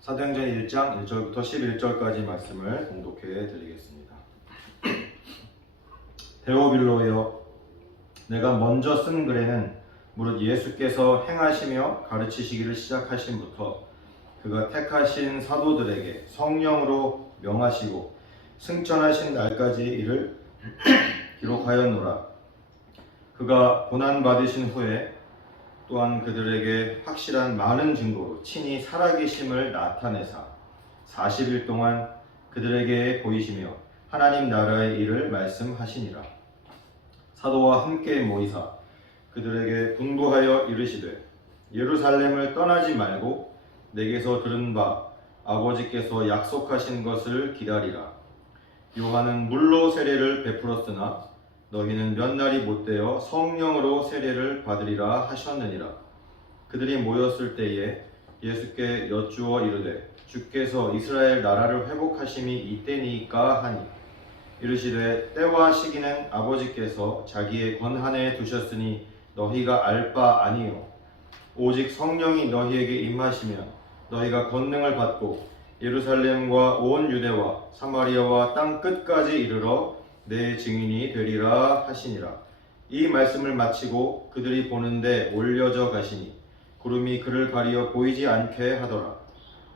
사도행전 1장 1절부터 11절까지 말씀을 공독해 드리겠습니다. 데오빌로여, 내가 먼저 쓴 글에는 무릇 예수께서 행하시며 가르치시기를 시작하신부터 그가 택하신 사도들에게 성령으로 명하시고 승천하신 날까지 이를 기록하였노라. 그가 고난받으신 후에 또한 그들에게 확실한 많은 증거로 친히 살아계심을 나타내사 40일 동안 그들에게 보이시며 하나님 나라의 일을 말씀하시니라. 사도와 함께 모이사 그들에게 분부하여 이르시되 예루살렘을 떠나지 말고 내게서 들은 바 아버지께서 약속하신 것을 기다리라. 요한은 물로 세례를 베풀었으나 너희는 몇 날이 못되어 성령으로 세례를 받으리라 하셨느니라. 그들이 모였을 때에 예수께 여쭈어 이르되 주께서 이스라엘 나라를 회복하심이 이때니까 하니 이르시되 때와 시기는 아버지께서 자기의 권한에 두셨으니 너희가 알 바 아니요 오직 성령이 너희에게 임하시면 너희가 권능을 받고 예루살렘과 온 유대와 사마리아와 땅 끝까지 이르러 내 증인이 되리라 하시니라. 이 말씀을 마치고 그들이 보는데 올려져 가시니 구름이 그를 가리어 보이지 않게 하더라.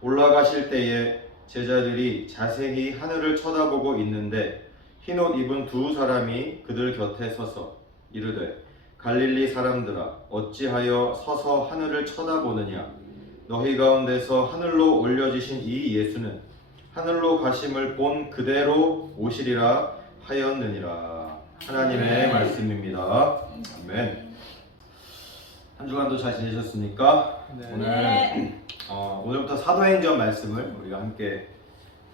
올라가실 때에 제자들이 자세히 하늘을 쳐다보고 있는데 흰옷 입은 두 사람이 그들 곁에 서서 이르되 갈릴리 사람들아 어찌하여 서서 하늘을 쳐다보느냐. 너희 가운데서 하늘로 올려지신 이 예수는 하늘로 가심을 본 그대로 오시리라 하였느니라. 하나님의 말씀입니다. 아멘. 한 주간도 잘 지내셨습니까? 네. 오늘부터 사도행전 말씀을 우리가 함께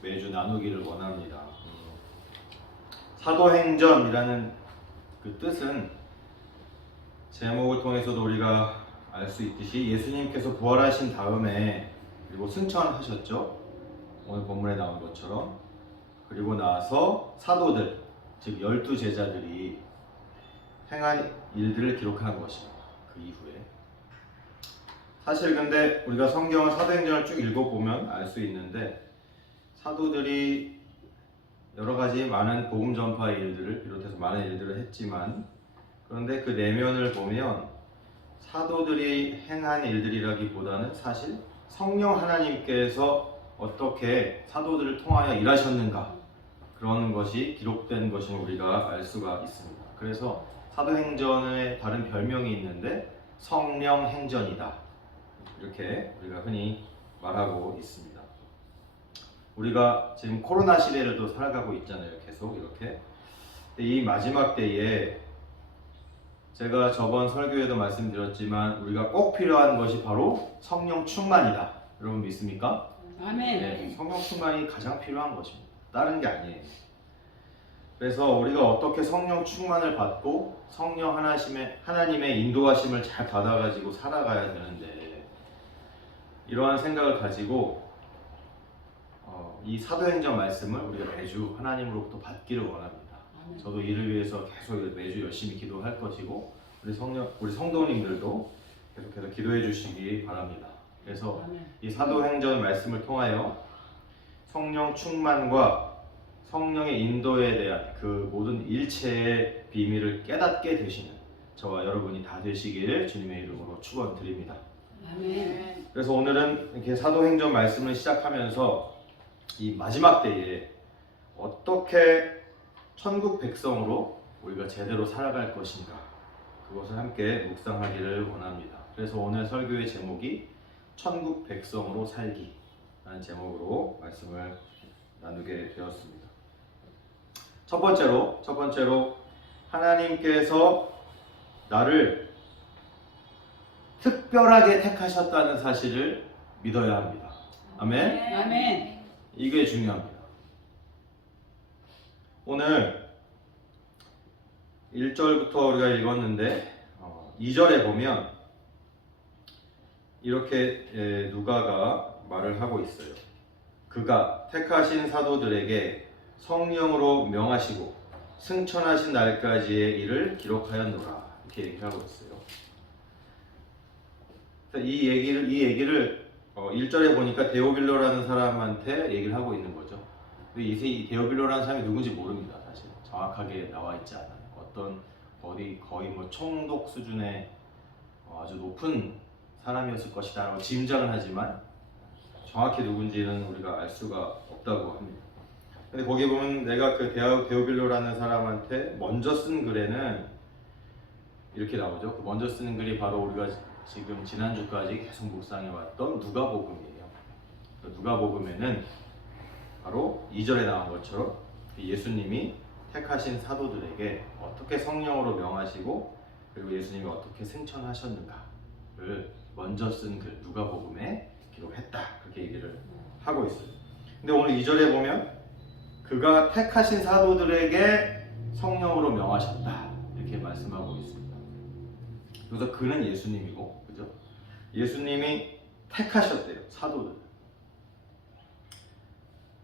매주 나누기를 원합니다. 사도행전이라는 그 뜻은 제목을 통해서도 우리가 알 수 있듯이 예수님께서 부활하신 다음에 그리고 승천하셨죠. 오늘 본문에 나온 것처럼. 그리고 나서 사도들, 즉 12제자들이 행한 일들을 기록한 것입니다. 그 이후에. 사실 근데 우리가 성경을 사도행전을 쭉 읽어보면 알 수 있는데 사도들이 여러 가지 많은 복음 전파의 일들을 비롯해서 많은 일들을 했지만 그런데 그 내면을 보면 사도들이 행한 일들이라기보다는 사실 성령 하나님께서 어떻게 사도들을 통하여 일하셨는가 그런 것이 기록된 것임을 우리가 알 수가 있습니다. 그래서 사도행전에 다른 별명이 있는데 성령행전이다 이렇게 우리가 흔히 말하고 있습니다. 우리가 지금 코로나 시대를 또 살아가고 있잖아요. 계속 이렇게. 이 마지막 때에 제가 저번 설교에도 말씀드렸지만 우리가 꼭 필요한 것이 바로 성령 충만이다. 여러분 믿습니까? 아멘. 네, 성령 충만이 가장 필요한 것입니다. 다른 게 아니에요. 그래서 우리가 어떻게 성령 충만을 받고 성령 하나님의 인도하심을 잘 받아가지고 살아가야 되는데 이러한 생각을 가지고 이 사도행전 말씀을 우리가 매주 하나님으로부터 받기를 원합니다. 저도 이를 위해서 계속 매주 열심히 기도할 것이고 우리 성도님들도 계속해서 기도해 주시기 바랍니다. 그래서 이 사도행전 말씀을 통하여 성령 충만과 성령의 인도에 대한 그 모든 일체의 비밀을 깨닫게 되시는 저와 여러분이 다 되시길 주님의 이름으로 축원드립니다. 아멘. 그래서 오늘은 이렇게 사도행전 말씀을 시작하면서 이 마지막 때에 어떻게 천국 백성으로 우리가 제대로 살아갈 것인가 그것을 함께 묵상하기를 원합니다. 그래서 오늘 설교의 제목이 천국 백성으로 살기라는 제목으로 말씀을 나누게 되었습니다. 첫 번째로 하나님께서 나를 특별하게 택하셨다는 사실을 믿어야 합니다. 아멘? 아멘. 이게 중요합니다. 오늘 1절부터 우리가 읽었는데 2절에 보면 이렇게 누가가 말을 하고 있어요. 그가 택하신 사도들에게 성령으로 명하시고 승천하신 날까지의 일을 기록하였노라 이렇게 얘기하고 있어요. 이 얘기를 1절에 보니까 데오빌로라는 사람한테 얘기를 하고 있는 거죠. 근데 이 데오빌로라는 사람이 누군지 모릅니다. 사실 정확하게 나와 있지 않아요. 어떤 거의 뭐 총독 수준의 아주 높은 사람이었을 것이다라고 짐작은 하지만 정확히 누군지는 우리가 알 수가 없다고 합니다. 근데 거기 보면 내가 그 데오빌로라는 사람한테 먼저 쓴 글에는 이렇게 나오죠. 그 먼저 쓰는 글이 바로 우리가 지금 지난주까지 계속 묵상해 왔던 누가복음이에요. 그 누가복음에는 바로 2절에 나온 것처럼 예수님이 택하신 사도들에게 어떻게 성령으로 명하시고 그리고 예수님이 어떻게 승천하셨는가를 먼저 쓴 글 누가복음에 기록했다. 그렇게 얘기를 하고 있어요. 근데 오늘 2절에 보면 그가 택하신 사도들에게 성령으로 명하셨다. 이렇게 말씀하고 있습니다. 그래서 그는 예수님이고, 그죠? 예수님이 택하셨대요, 사도들.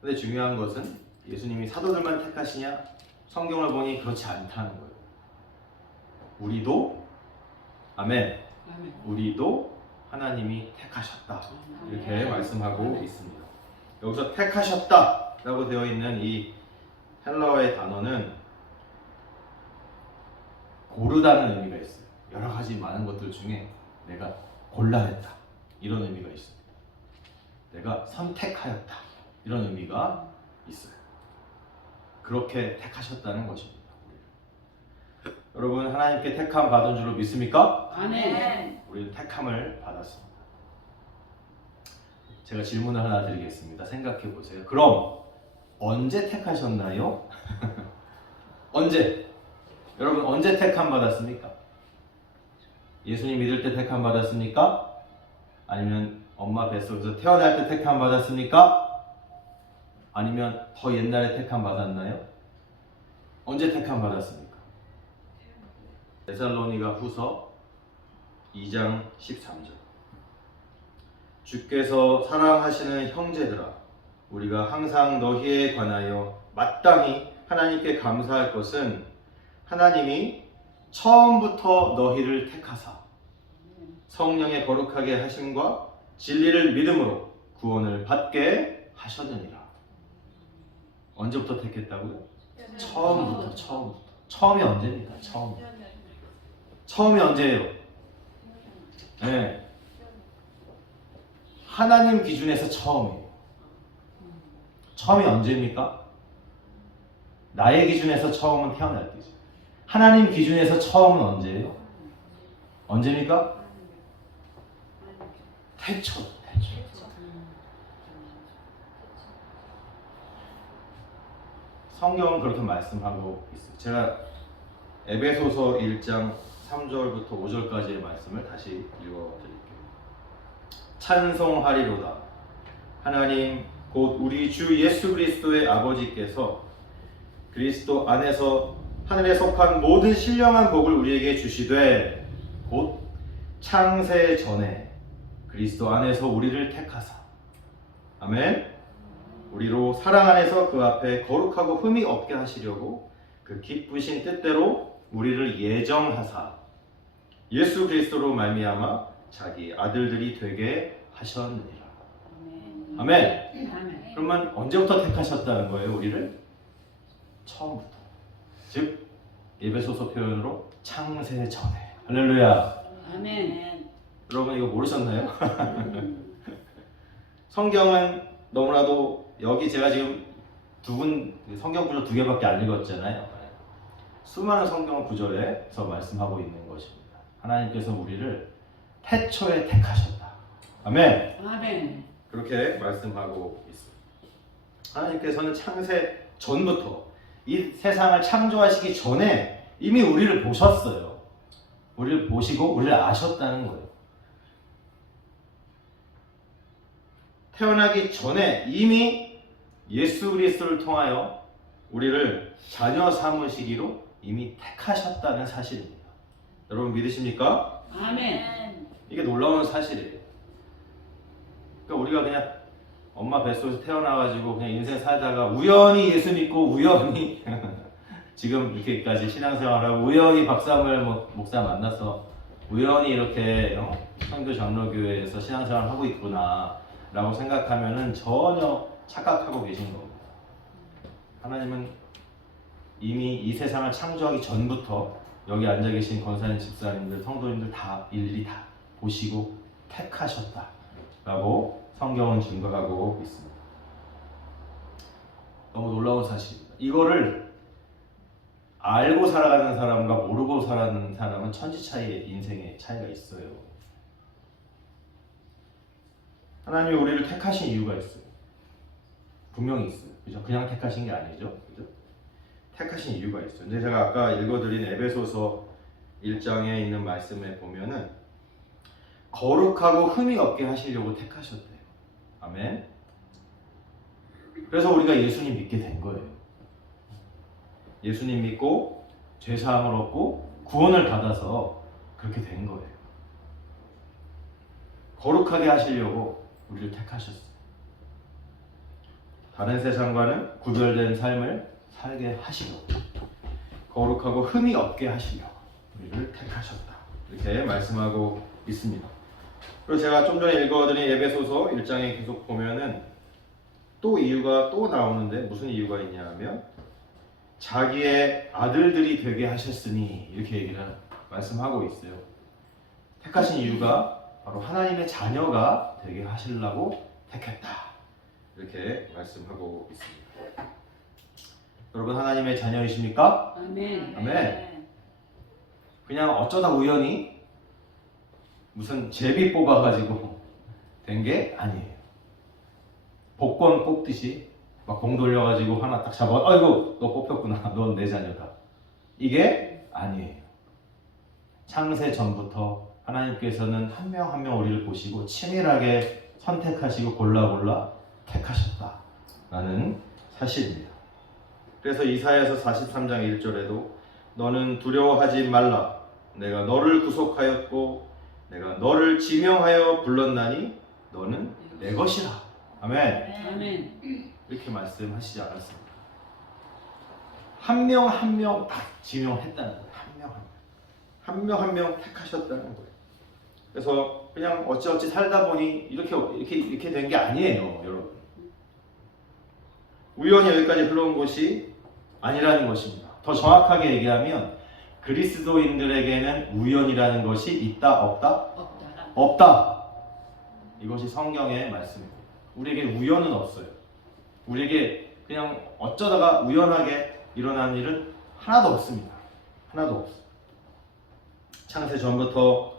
근데 중요한 것은 예수님이 사도들만 택하시냐? 성경을 보니 그렇지 않다는 거예요. 우리도, 아멘. 우리도 하나님이 택하셨다. 이렇게 말씀하고 있습니다. 여기서 택하셨다 라고 되어 있는 이 헬라어의 단어는 고르다는 의미가 있어요. 여러 가지 많은 것들 중에 내가 골라냈다 이런 의미가 있습니다. 내가 선택하였다 이런 의미가 있어요. 그렇게 택하셨다는 것입니다. 여러분 하나님께 택함 받은 줄로 믿습니까? 아멘. 우리는 택함을 받았습니다. 제가 질문을 하나 드리겠습니다. 생각해 보세요. 그럼 언제 택하셨나요? 언제? 여러분 언제 택함 받았습니까? 예수님 믿을 때 택함 받았습니까? 아니면 엄마 뱃속에서 태어날 때 택함 받았습니까? 아니면 더 옛날에 택함 받았나요? 언제 택함 받았습니까? 데살로니가 후서 2장 13절 주께서 사랑하시는 형제들아 우리가 항상 너희에 관하여 마땅히 하나님께 감사할 것은 하나님이 처음부터 너희를 택하사 성령의 거룩하게 하심과 진리를 믿음으로 구원을 받게 하셨느니라. 언제부터 택했다고요? 처음부터. 처음이 언제입니까? 처음이 언제예요? 네. 하나님 기준에서 처음이에요. 처음이 언제입니까? 나의 기준에서 처음은 태어날 때죠. 하나님 기준에서 처음은 언제예요? 언제입니까? 태초. 성경은 그렇게 말씀하고 있어요. 제가 에베소서 1장 3절부터 5절까지의 말씀을 다시 읽어드릴게요. 찬송하리로다. 하나님 곧 우리 주 예수 그리스도의 아버지께서 그리스도 안에서 하늘에 속한 모든 신령한 복을 우리에게 주시되 곧 창세 전에 그리스도 안에서 우리를 택하사 아멘. 우리로 사랑 안에서 그 앞에 거룩하고 흠이 없게 하시려고 그 기쁘신 뜻대로 우리를 예정하사 예수 그리스도로 말미암아 자기 아들들이 되게 하셨느니라. 아멘. 그러면 언제부터 택하셨다는 거예요, 우리를? 처음부터. 즉 에베소서 표현으로 창세 전에. 할렐루야. 아멘. 여러분 이거 모르셨나요? 성경은 너무나도 여기 제가 지금 성경 구절 2개밖에 안 읽었잖아요. 수많은 성경 구절에서 말씀하고 있는 것입니다. 하나님께서 우리를 태초에 택하셨다. 아멘. 아멘. 그렇게 말씀하고 있습니다. 하나님께서는 창세 전부터 이 세상을 창조하시기 전에 이미 우리를 보셨어요. 우리를 보시고 우리를 아셨다는 거예요. 태어나기 전에 이미 예수 그리스도를 통하여 우리를 자녀 삼으시기로 이미 택하셨다는 사실입니다. 여러분 믿으십니까? 아멘. 이게 놀라운 사실이에요. 그러니까 우리가 그냥 엄마 뱃속에서 태어나가지고 그냥 인생 살다가 우연히 예수 믿고 우연히 지금 이렇게까지 신앙생활하고 우연히 박사물 목사 만나서 우연히 이렇게 선교 장로교회에서 신앙생활을 하고 있구나 라고 생각하면은 전혀 착각하고 계신 겁니다. 하나님은 이미 이 세상을 창조하기 전부터 여기 앉아 계신 권사님, 집사님들, 성도님들 다 일일이 다 보시고 택하셨다라고 성경은 증거하고 있습니다. 너무 놀라운 사실입니다. 이거를 알고 살아가는 사람과 모르고 살아가는 사람은 천지 차이의 인생의 차이가 있어요. 하나님이 우리를 택하신 이유가 있어요. 분명히 있어요. 그죠? 그냥 택하신 게 아니죠. 그죠? 택하신 이유가 있어요. 근데 제가 아까 읽어드린 에베소서 1장에 있는 말씀에 보면은 거룩하고 흠이 없게 하시려고 택하셨대요. 아멘. 그래서 우리가 예수님 믿게 된 거예요. 예수님 믿고 죄사함을 얻고 구원을 받아서 그렇게 된 거예요. 거룩하게 하시려고 우리를 택하셨어요. 다른 세상과는 구별된 삶을 살게 하시고 거룩하고 흠이 없게 하시려고 우리를 택하셨다. 이렇게 말씀하고 있습니다. 그리고 제가 좀 전에 읽어드린 에베소서 1장에 계속 보면은 또 이유가 또 나오는데 무슨 이유가 있냐 하면 자기의 아들들이 되게 하셨으니 이렇게 말씀하고 있어요. 택하신 이유가 바로 하나님의 자녀가 되게 하시려고 택했다. 이렇게 말씀하고 있습니다. 여러분 하나님의 자녀이십니까? 아멘. 아멘. 그냥 어쩌다 우연히 무슨 제비 뽑아가지고 된 게 아니에요. 복권 뽑듯이 막 공 돌려가지고 하나 딱 잡아, 아이고 너 뽑혔구나, 넌 내 자녀다. 이게 아니에요. 창세 전부터 하나님께서는 한 명 한 명 우리를 보시고 치밀하게 선택하시고 골라 택하셨다라는 사실입니다. 그래서 이사야서 43장 1절에도 너는 두려워하지 말라. 내가 너를 구속하였고 내가 너를 지명하여 불렀나니 너는 내 것이라. 아멘. 아멘. 이렇게 말씀하시지 않았습니까? 한 명 한 명 다 지명했다는 거예요. 한 명 한 명 택하셨다는 거예요. 그래서 그냥 어찌어찌 살다 보니 이렇게 된 게 아니에요, 여러분. 우연히 여기까지 흘러온 것이 아니라는 것입니다. 더 정확하게 얘기하면 그리스도인들에게는 우연이라는 것이 있다, 없다? 없다. 이것이 성경의 말씀입니다. 우리에게 우연은 없어요. 우리에게 그냥 어쩌다가 우연하게 일어난 일은 하나도 없습니다. 하나도 없어요. 창세 전부터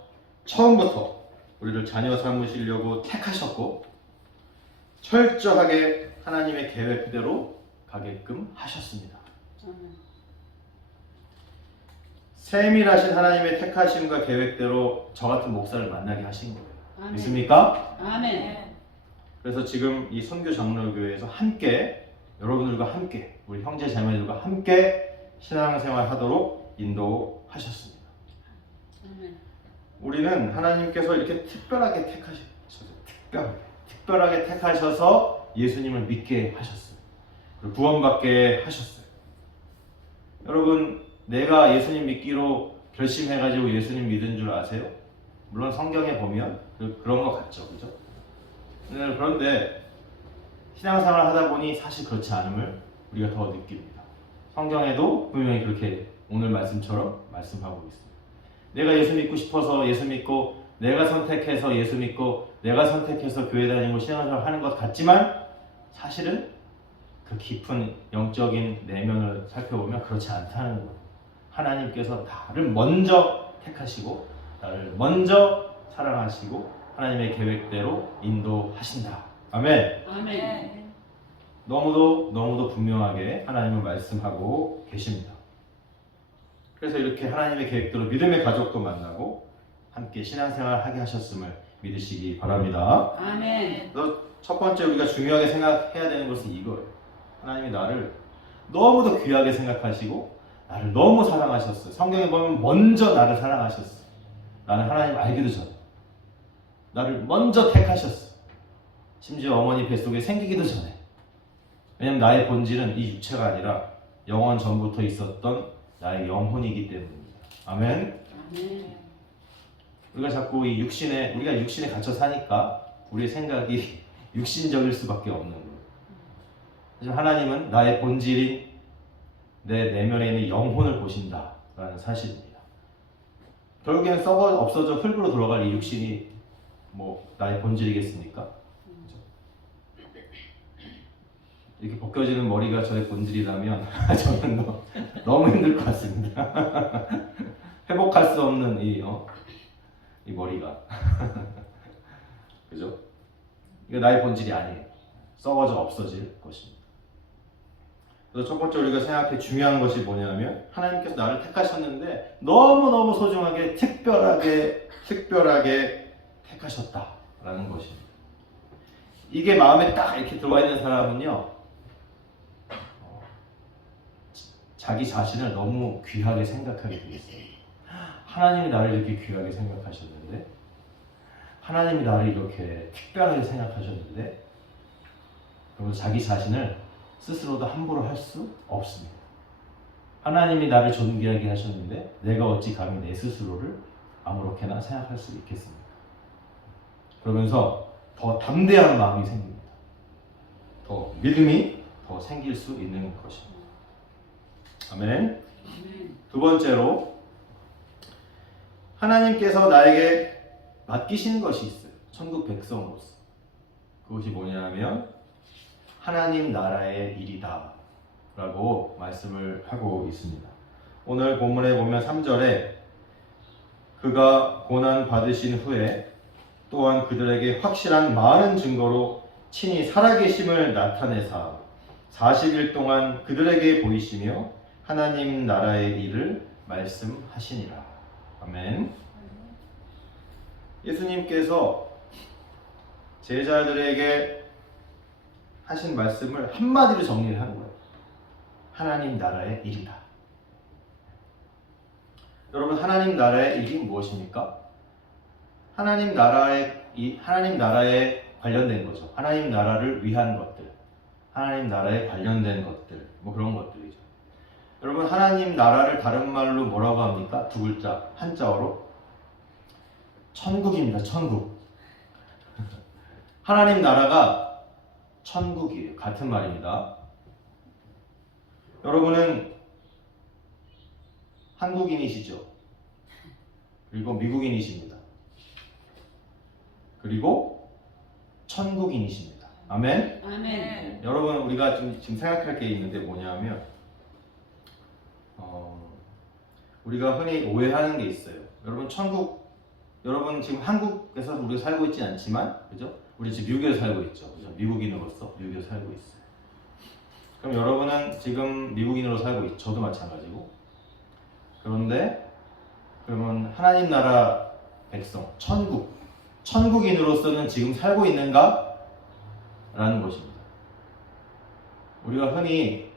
처음부터 우리를 자녀 삼으시려고 택하셨고 철저하게 하나님의 계획대로 가게끔 하셨습니다. 세밀하신 하나님의 택하심과 계획대로 저 같은 목사를 만나게 하신 거예요. 아멘. 믿습니까? 아멘. 그래서 지금 이 선교 장로교회에서 함께 여러분들과 함께 우리 형제 자매들과 함께 신앙생활 하도록 인도하셨습니다. 아멘. 우리는 하나님께서 이렇게 특별하게 택하셨어요. 특별하게 택하셔서 예수님을 믿게 하셨어요. 그리고 구원받게 하셨어요. 여러분, 내가 예수님 믿기로 결심해가지고 예수님 믿은 줄 아세요? 물론 성경에 보면 그런 것 같죠, 그죠? 그런데 신앙생활을 하다 보니 사실 그렇지 않음을 우리가 더 느낍니다. 성경에도 분명히 그렇게 오늘 말씀처럼 말씀하고 있습니다. 내가 예수 믿고 싶어서 예수 믿고 내가 선택해서 예수 믿고 내가 선택해서 교회 다니고 신앙생활 하는 것 같지만 사실은 그 깊은 영적인 내면을 살펴보면 그렇지 않다는 거예요. 하나님께서 나를 먼저 택하시고 나를 먼저 사랑하시고 하나님의 계획대로 인도하신다. 아멘. 아멘. 너무도 분명하게 하나님은 말씀하고 계십니다. 그래서 이렇게 하나님의 계획대로 믿음의 가족도 만나고 함께 신앙생활 하게 하셨음을 믿으시기 바랍니다. 아멘. 그래서 첫 번째 우리가 중요하게 생각해야 되는 것은 이거예요. 하나님이 나를 너무도 귀하게 생각하시고 나를 너무 사랑하셨어요. 성경에 보면 먼저 나를 사랑하셨어요. 나는 하나님 알기도 전에 나를 먼저 택하셨어요. 심지어 어머니 뱃속에 생기기도 전에. 왜냐면 나의 본질은 이 육체가 아니라 영원 전부터 있었던 나의 영혼이기 때문입니다. 아멘. 아멘. 우리가 자꾸 우리가 육신에 갇혀 사니까 우리의 생각이 육신적일 수밖에 없는 거예요. 하지만 하나님은 나의 본질인 내 내면에 있는 영혼을 보신다라는 사실입니다. 결국에는 썩어 없어져 흙으로 돌아갈 이 육신이 뭐 나의 본질이겠습니까? 그렇죠? 이렇게 벗겨지는 머리가 저의 본질이라면 저는 너무 힘들 것 같습니다. 회복할 수 없는 이 머리가 그죠? 이거 나의 본질이 아니에요. 썩어져 없어질 것입니다. 그래서 첫 번째 우리가 생각해 중요한 것이 뭐냐면 하나님께서 나를 택하셨는데 너무너무 소중하게 특별하게 택하셨다라는 것입니다. 이게 마음에 딱 이렇게 들어와 있는 사람은요, 자기 자신을 너무 귀하게 생각하게 되겠어요. 하나님이 나를 이렇게 귀하게 생각하셨는데, 하나님이 나를 이렇게 특별하게 생각하셨는데, 그러면서 자기 자신을 스스로도 함부로 할 수 없습니다. 하나님이 나를 존귀하게 하셨는데 내가 어찌 감히 내 스스로를 아무렇게나 생각할 수 있겠습니까? 그러면서 더 담대한 마음이 생깁니다. 더 믿음이 더 생길 수 있는 것입니다. 아멘. 두 번째로 하나님께서 나에게 맡기신 것이 있어요. 천국 백성으로서. 그것이 뭐냐면 하나님 나라의 일이다 라고 말씀을 하고 있습니다. 오늘 본문에 보면 3절에 그가 고난 받으신 후에 또한 그들에게 확실한 많은 증거로 친히 살아계심을 나타내사 40일 동안 그들에게 보이시며 하나님 나라의 일을 말씀하시니라. 아멘. 예수님께서 제자들에게 하신 말씀을 한마디로 정리를 하는 거예요. 하나님 나라의 일이다. 여러분, 하나님 나라의 일이 무엇입니까? 하나님 나라에 관련된 거죠. 하나님 나라를 위한 것들, 하나님 나라에 관련된 것들, 뭐 그런 것들이죠. 여러분, 하나님 나라를 다른 말로 뭐라고 합니까? 두 글자, 한자어로 천국입니다. 천국. 하나님 나라가 천국이에요. 같은 말입니다. 여러분은 한국인이시죠? 그리고 미국인이십니다. 그리고 천국인이십니다. 아멘? 아멘. 여러분, 우리가 지금 생각할 게 있는데 뭐냐면 우리가 흔히 오해하는 게 있어요. 여러분 지금 한국에서 우리가 살고 있지 않지만, 그죠? 우리 지금 미국에서 살고 있죠. 그죠? 미국인으로서 미국에서 살고 있어요. 그럼 여러분은 지금 미국인으로 살고 있죠. 저도 마찬가지고. 그런데 그러면 하나님 나라 백성, 천국인으로서는 지금 살고 있는가? 라는 것입니다. 우리가 흔히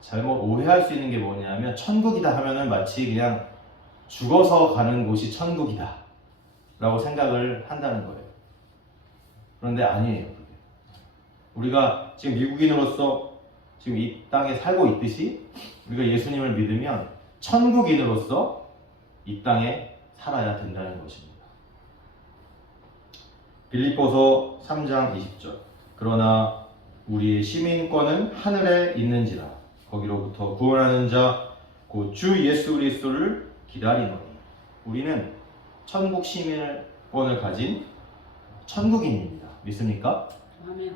잘못 오해할 수 있는 게 뭐냐면 천국이다 하면은 마치 그냥 죽어서 가는 곳이 천국이다 라고 생각을 한다는 거예요. 그런데 아니에요. 우리가 지금 미국인으로서 지금 이 땅에 살고 있듯이 우리가 예수님을 믿으면 천국인으로서 이 땅에 살아야 된다는 것입니다. 빌립보서 3장 20절. 그러나 우리의 시민권은 하늘에 있는지라 거기로부터 구원하는 자 곧 주 예수 그리스도를 기다리노니. 우리는 천국 시민권을 가진 천국인입니다. 믿습니까? 아멘.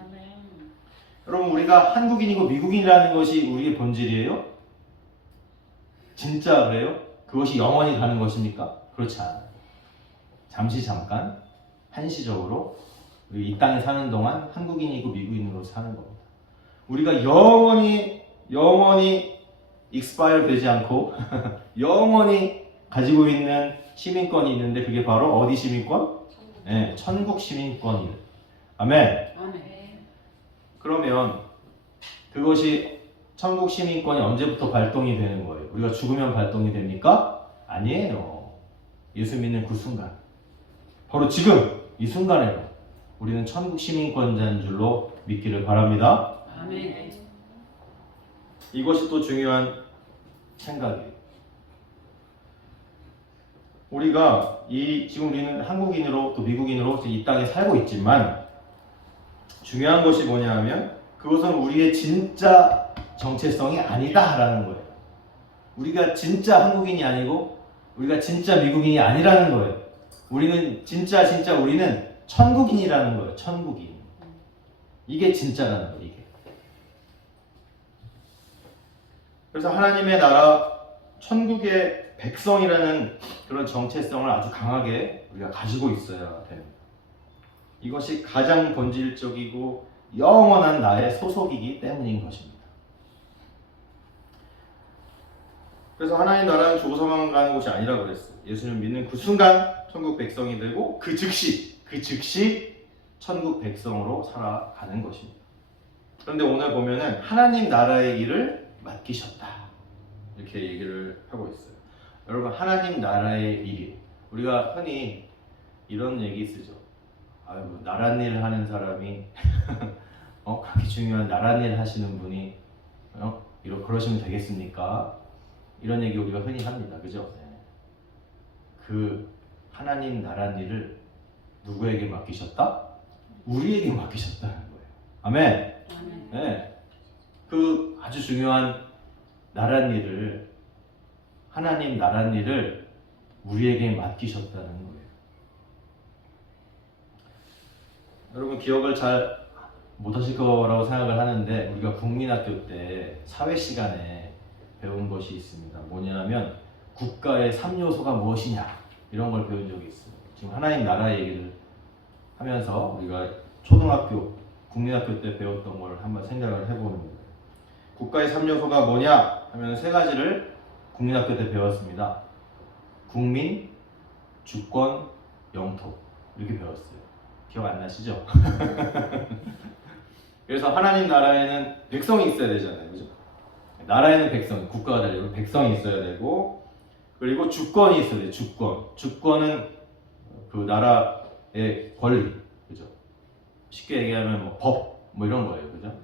여러분, 우리가 한국인이고 미국인이라는 것이 우리의 본질이에요? 진짜 그래요? 그것이 영원히 가는 것입니까? 그렇지 않아요. 잠깐 한시적으로 이 땅에 사는 동안 한국인이고 미국인으로 사는 겁니다. 우리가 영원히 expire 되지 않고 영원히 가지고 있는 시민권이 있는데 그게 바로 어디 시민권? 네, 천국 시민권이에요. 아멘. 아멘. 그러면 그것이 천국 시민권이 언제부터 발동이 되는 거예요? 우리가 죽으면 발동이 됩니까? 아니에요. 예수 믿는 그 순간, 바로 지금 이 순간에도 우리는 천국 시민권자인 줄로 믿기를 바랍니다. 아멘. 이것이 또 중요한 생각이에요. 우리가 지금 우리는 한국인으로 또 미국인으로 이 땅에 살고 있지만 중요한 것이 뭐냐 하면 그것은 우리의 진짜 정체성이 아니다라는 거예요. 우리가 진짜 한국인이 아니고 우리가 진짜 미국인이 아니라는 거예요. 우리는 진짜 우리는 천국인이라는 거예요. 천국인. 이게 진짜라는 거예요. 이게. 그래서 하나님의 나라 천국의 백성이라는 그런 정체성을 아주 강하게 우리가 가지고 있어야 됩니다. 이것이 가장 본질적이고 영원한 나의 소속이기 때문인 것입니다. 그래서 하나님 나라는 죽어서만 가는 곳이 아니라고 그랬어요. 예수를 믿는 그 순간 천국 백성이 되고 그 즉시 천국 백성으로 살아가는 것입니다. 그런데 오늘 보면은 하나님 나라의 일을 맡기셨다 이렇게 얘기를 하고 있어요. 여러분, 하나님 나라의 일, 우리가 흔히 이런 얘기 쓰죠. 아유, 나랏일 하는 사람이 그렇게 중요한 나랏일 하시는 분이 그러시면 되겠습니까? 이런 얘기 우리가 흔히 합니다. 그죠? 네. 그 하나님 나랏일을 누구에게 맡기셨다? 우리에게 맡기셨다는 거예요. 아멘. 아멘. 네. 그 아주 중요한 나랏일을, 하나님 나랏일을 우리에게 맡기셨다는 거예요. 여러분, 기억을 잘 못하실 거라고 생각을 하는데 우리가 국민학교 때 사회 시간에 배운 것이 있습니다. 뭐냐면 국가의 3요소가 무엇이냐 이런 걸 배운 적이 있어요. 지금 하나님 나라 얘기를 하면서 우리가 초등학교, 국민학교 때 배웠던 걸 한번 생각을 해보는 거예요. 국가의 3요소가 뭐냐 하면 세 가지를 국민학교 때 배웠습니다. 국민, 주권, 영토 이렇게 배웠어요. 기억 안 나시죠? 그래서 하나님 나라에는 백성이 있어야 되잖아요. 그죠? 나라에는 백성, 국가가 되려면 백성이 있어야 되고, 그리고 주권이 있어야 돼요. 주권은 그 나라의 권리, 그죠? 쉽게 얘기하면 뭐 법, 뭐 이런 거예요. 그죠?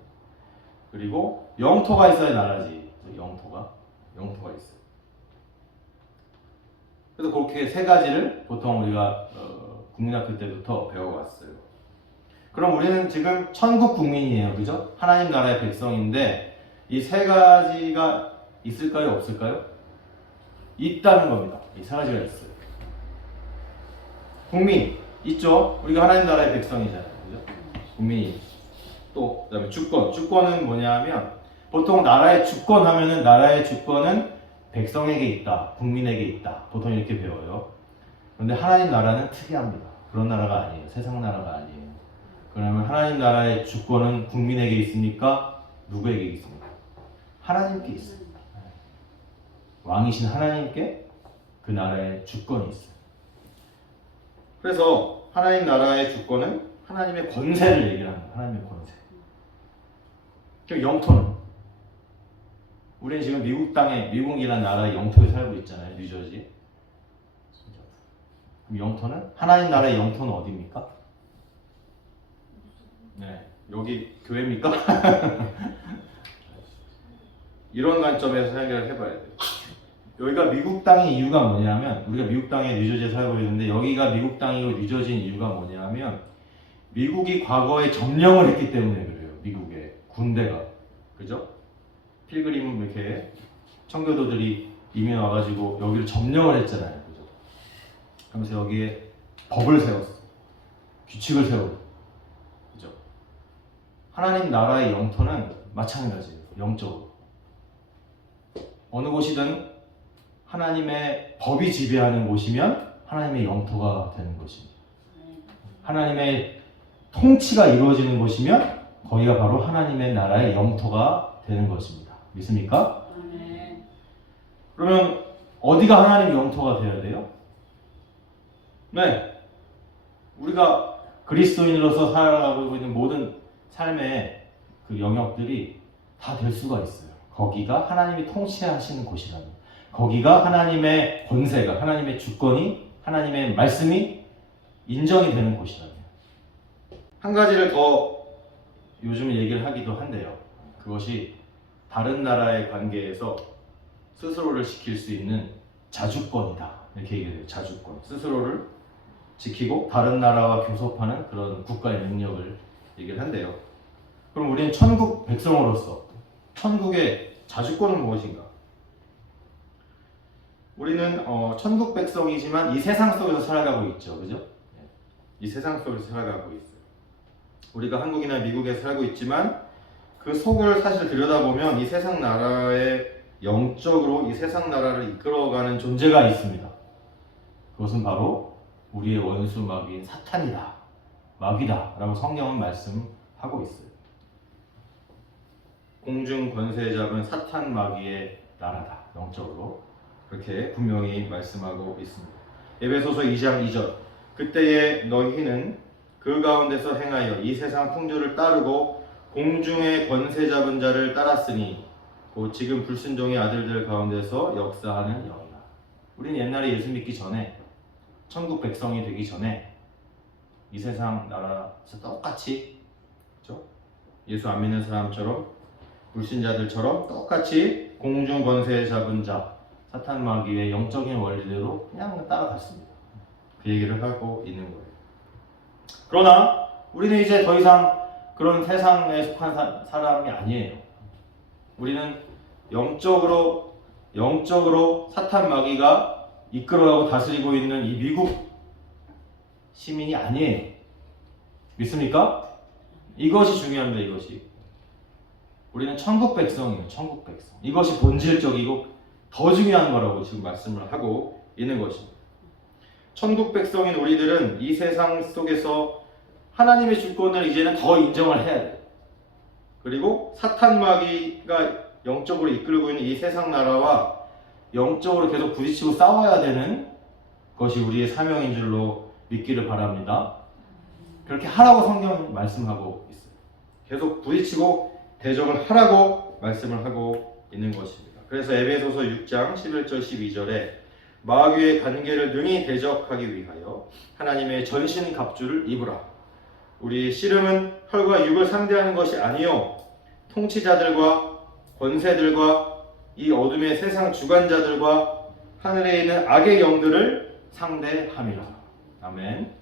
그리고 영토가 있어야 나라지. 영토가 있어요. 그래서 그렇게 세 가지를 보통 우리가 국민학교 때부터 배워왔어요. 그럼 우리는 지금 천국 국민이에요. 그죠? 하나님 나라의 백성인데 이 세 가지가 있을까요? 없을까요? 있다는 겁니다. 이 세 가지가 있어요. 국민 있죠? 우리가 하나님 나라의 백성이잖아요. 그죠? 국민이. 또 그다음에 주권은 뭐냐면 보통 나라의 주권 하면은 나라의 주권은 백성에게 있다, 국민에게 있다. 보통 이렇게 배워요. 그런데 하나님 나라는 특이합니다. 그런 나라가 아니에요. 세상 나라가 아니에요. 그러면 하나님 나라의 주권은 국민에게 있습니까? 누구에게 있습니까? 하나님께 있습니다. 왕이신 하나님께 그 나라의 주권이 있어요. 그래서 하나님 나라의 주권은 하나님의 권세를 얘기를 합니다. 하나님의 권세. 영토는 우리는 지금 미국 땅에, 미국이라는 나라의 영토에 살고 있잖아요. 뉴저지. 그럼 영토는? 하나님 나라의 영토는 어디입니까? 네, 여기 교회입니까? 이런 관점에서 생각을 해봐야 돼요. 여기가 미국 땅의 이유가 뭐냐면, 우리가 미국 땅에 뉴저지에 살고 있는데 여기가 미국 땅이고 뉴저지인 이유가 뭐냐면 미국이 과거에 점령을 했기 때문에 그래요. 미국의 군대가. 그죠? 필그림 이렇게 청교도들이 이민 와가지고 여기를 점령을 했잖아요. 그죠? 그러면서 여기에 법을 세웠어. 규칙을 세웠어. 그죠? 하나님 나라의 영토는 마찬가지예요. 영적으로. 어느 곳이든 하나님의 법이 지배하는 곳이면 하나님의 영토가 되는 것입니다. 하나님의 통치가 이루어지는 곳이면 거기가 바로 하나님의 나라의 영토가 되는 것입니다. 믿습니까? 아멘. 그러면 어디가 하나님의 영토가 되어야 돼요? 네, 우리가 그리스도인으로서 살아가고 있는 모든 삶의 그 영역들이 다 될 수가 있어요. 거기가 하나님이 통치하시는 곳이라면, 거기가 하나님의 권세가, 하나님의 주권이, 하나님의 말씀이 인정이 되는 곳이라면. 한 가지를 더 요즘 얘기를 하기도 한데요. 그것이 다른 나라의 관계에서 스스로를 지킬 수 있는 자주권이다. 이렇게 얘기해요. 자주권. 스스로를 지키고 다른 나라와 교섭하는 그런 국가의 능력을 얘기를 한대요. 그럼 우리는 천국 백성으로서 천국의 자주권은 무엇인가? 우리는 천국 백성이지만 이 세상 속에서 살아가고 있죠. 그죠? 이 세상 속에서 살아가고 있어요. 우리가 한국이나 미국에 살고 있지만 그 속을 사실 들여다보면 이 세상 나라의 영적으로 이 세상 나라를 이끌어가는 존재가 있습니다. 그것은 바로 우리의 원수 마귀인 사탄이다. 마귀다. 라고 성경은 말씀하고 있어요. 공중 권세 잡은 사탄 마귀의 나라다. 영적으로. 그렇게 분명히 말씀하고 있습니다. 에베소서 2장 2절. 그때에 너희는 그 가운데서 행하여 이 세상 풍조를 따르고 공중의 권세 잡은 자를 따랐으니 곧 지금 불순종의 아들들 가운데서 역사하는 영이라. 우리는 옛날에 예수 믿기 전에 천국 백성이 되기 전에 이 세상 나라에서 똑같이 그렇죠? 예수 안 믿는 사람처럼 불신자들처럼 똑같이 공중 권세 잡은 자 사탄 마귀의 영적인 원리대로 그냥 따라갔습니다. 그 얘기를 하고 있는 거예요. 그러나 우리는 이제 더 이상 그런 세상에 속한 사람이 아니에요. 우리는 영적으로 사탄 마귀가 이끌어가고 다스리고 있는 이 미국 시민이 아니에요. 믿습니까? 이것이 중요합니다. 이것이. 우리는 천국 백성이에요. 천국 백성. 이것이 본질적이고 더 중요한 거라고 지금 말씀을 하고 있는 것입니다. 천국 백성인 우리들은 이 세상 속에서 하나님의 주권을 이제는 더 인정을 해야 돼요. 그리고 사탄 마귀가 영적으로 이끌고 있는 이 세상 나라와 영적으로 계속 부딪히고 싸워야 되는 것이 우리의 사명인 줄로 믿기를 바랍니다. 그렇게 하라고 성경은 말씀하고 있어요. 계속 부딪히고 대적을 하라고 말씀을 하고 있는 것입니다. 그래서 에베소서 6장 11절 12절에 마귀의 관계를 능히 대적하기 위하여 하나님의 전신 갑주를 입으라. 우리의 씨름은 혈과 육을 상대하는 것이 아니요 통치자들과 권세들과 이 어둠의 세상 주관자들과 하늘에 있는 악의 영들을 상대함이라. 아멘.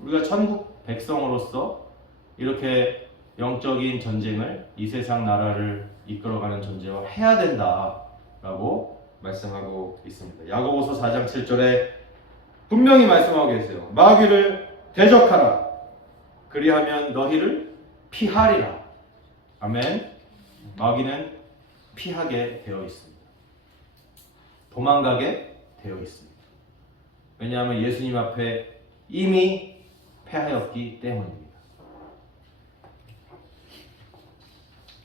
우리가 천국 백성으로서 이렇게 영적인 전쟁을 이 세상 나라를 이끌어가는 전쟁을 해야 된다라고 말씀하고 있습니다. 야고보서 4장 7절에 분명히 말씀하고 계세요. 마귀를 대적하라. 그리하면 너희를 피하리라. 아멘. 마귀는 피하게 되어 있습니다. 도망가게 되어 있습니다. 왜냐하면 예수님 앞에 이미 패하였기 때문입니다.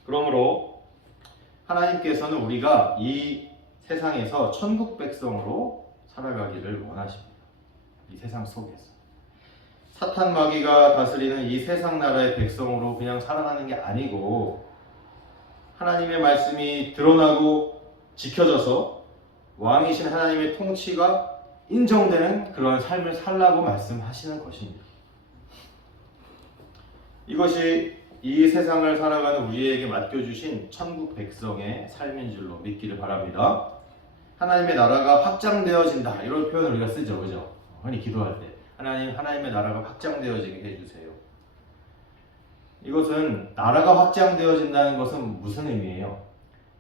그러므로 하나님께서는 우리가 이 세상에서 천국 백성으로 살아가기를 원하십니다. 이 세상 속에서. 사탄 마귀가 다스리는 이 세상 나라의 백성으로 그냥 살아가는 게 아니고 하나님의 말씀이 드러나고 지켜져서 왕이신 하나님의 통치가 인정되는 그런 삶을 살라고 말씀하시는 것입니다. 이것이 이 세상을 살아가는 우리에게 맡겨주신 천국 백성의 삶인 줄로 믿기를 바랍니다. 하나님의 나라가 확장되어진다 이런 표현을 우리가 쓰죠, 그죠? 흔히 기도할 때 하나님의 나라가 확장되어지게 해주세요. 이것은 나라가 확장되어진다는 것은 무슨 의미예요?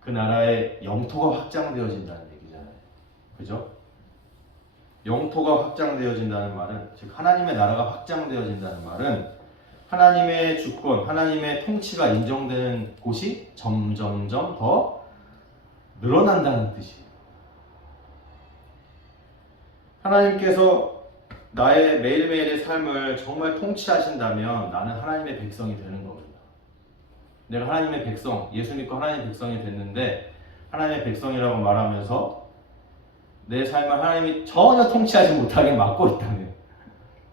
그 나라의 영토가 확장되어진다는 얘기잖아요, 그죠? 영토가 확장되어진다는 말은 즉 하나님의 나라가 확장되어진다는 말은 하나님의 주권, 하나님의 통치가 인정되는 곳이 점점점 더 늘어난다는 뜻이에요. 하나님께서 나의 매일매일의 삶을 정말 통치하신다면 나는 하나님의 백성이 되는 겁니다. 내가 하나님의 백성, 예수 믿고 하나님의 백성이 됐는데 하나님의 백성이라고 말하면서 내 삶을 하나님이 전혀 통치하지 못하게 막고 있다면